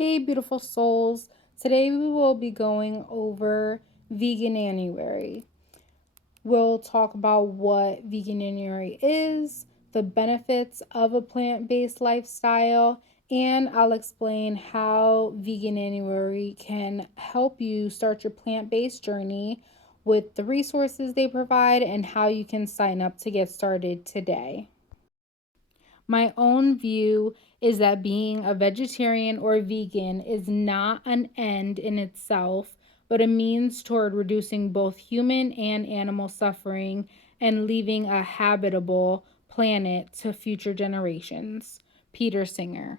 Hey, beautiful souls. Today we will be going over Veganuary. We'll talk about what Veganuary is, the benefits of a plant based lifestyle, and I'll explain how Veganuary can help you start your plant based journey with the resources they provide and how you can sign up to get started today. My own view is that being a vegetarian or vegan is not an end in itself, but a means toward reducing both human and animal suffering and leaving a habitable planet to future generations. Peter Singer.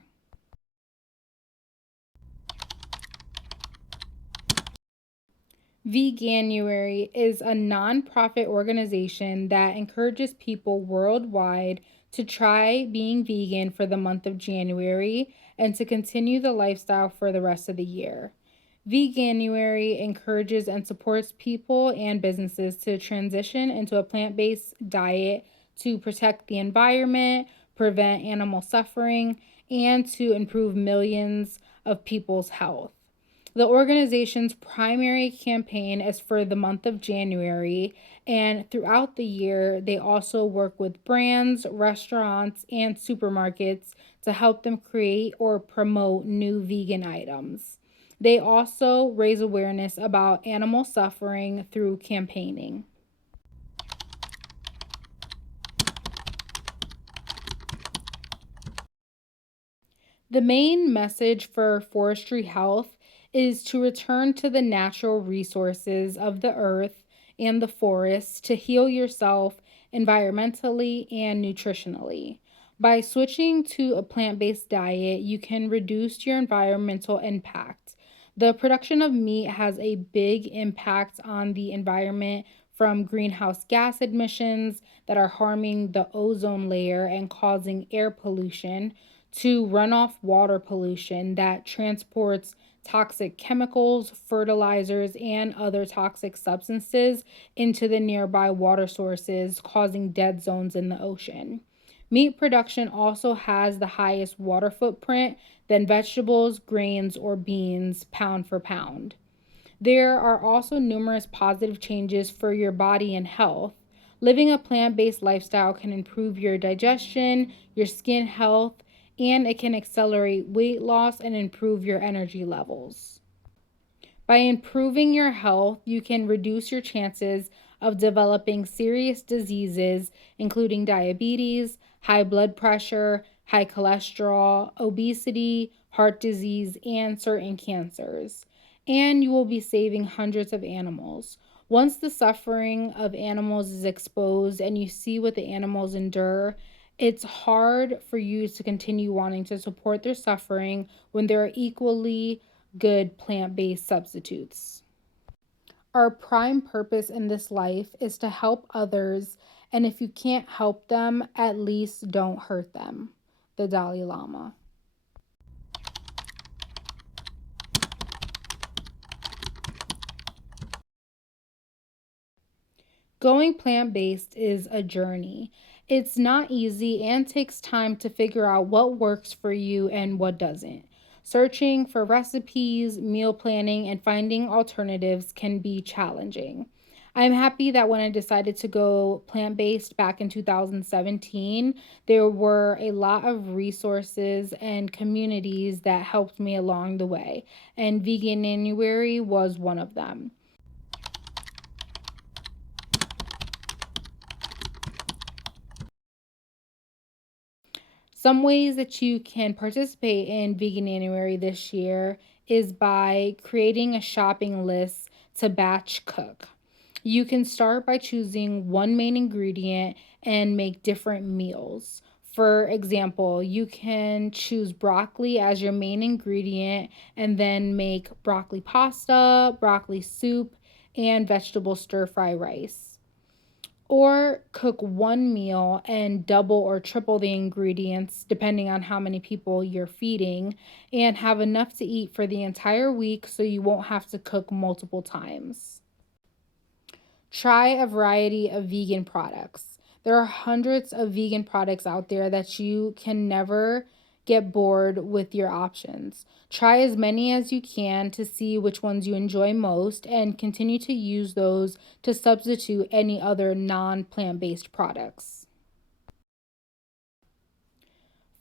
Veganuary is a nonprofit organization that encourages people worldwide to try being vegan for the month of January and to continue the lifestyle for the rest of the year. Veganuary encourages and supports people and businesses to transition into a plant based diet to protect the environment, prevent animal suffering, and to improve millions of people's health. The organization's primary campaign is for the month of January, and throughout the year, they also work with brands, restaurants, and supermarkets to help them create or promote new vegan items. They also raise awareness about animal suffering through campaigning. The main message for Forestri Health is to return to the natural resources of the earth and the forests to heal yourself environmentally and nutritionally. By switching to a plant based diet, you can reduce your environmental impact. The production of meat has a big impact on the environment, from greenhouse gas emissions that are harming the ozone layer and causing air pollution to runoff water pollution that transports toxic chemicals, fertilizers, and other toxic substances into the nearby water sources, causing dead zones in the ocean. Meat production also has the highest water footprint than vegetables, grains, or beans, pound for pound. There are also numerous positive changes for your body and health. Living a plant based lifestyle can improve your digestion, your skin health, and it can accelerate weight loss and improve your energy levels. By improving your health, you can reduce your chances of developing serious diseases, including diabetes, high blood pressure, high cholesterol, obesity, heart disease, and certain cancers. And you will be saving hundreds of animals. Once the suffering of animals is exposed and you see what the animals endure, it's hard for you to continue wanting to support their suffering when there are equally good plant based substitutes. Our prime purpose in this life is to help others, and if you can't help them, at least don't hurt them. The Dalai Lama. Going plant based is a journey. It's not easy and takes time to figure out what works for you and what doesn't. Searching for recipes, meal planning, and finding alternatives can be challenging. I'm happy that when I decided to go plant based back in 2017, there were a lot of resources and communities that helped me along the way, and Veganuary was one of them. Some ways that you can participate in Veganuary this year is by creating a shopping list to batch cook. You can start by choosing one main ingredient and make different meals. For example, you can choose broccoli as your main ingredient and then make broccoli pasta, broccoli soup, and vegetable stir fry rice. Or cook one meal and double or triple the ingredients depending on how many people you're feeding, and have enough to eat for the entire week so you won't have to cook multiple times. Try a variety of vegan products. There are hundreds of vegan products out there that you can never get bored with your options. Try as many as you can to see which ones you enjoy most and continue to use those to substitute any other non plant based products.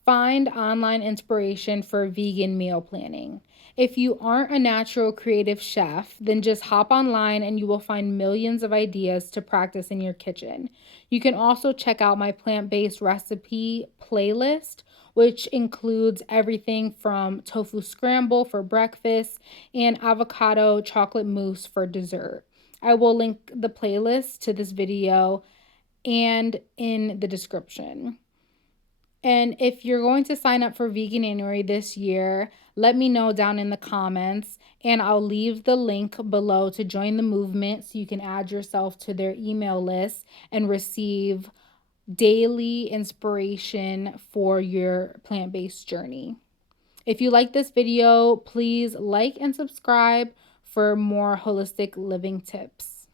Find online inspiration for vegan meal planning. If you aren't a natural creative chef, then just hop online and you will find millions of ideas to practice in your kitchen. You can also check out my plant based recipe playlist, which includes everything from tofu scramble for breakfast and avocado chocolate mousse for dessert. I will link the playlist to this video and in the description. And if you're going to sign up for Veganuary this year, let me know down in the comments, and I'll leave the link below to join the movement so you can add yourself to their email list and receive daily inspiration for your plant-based journey. If you like this video, please like and subscribe for more holistic living tips.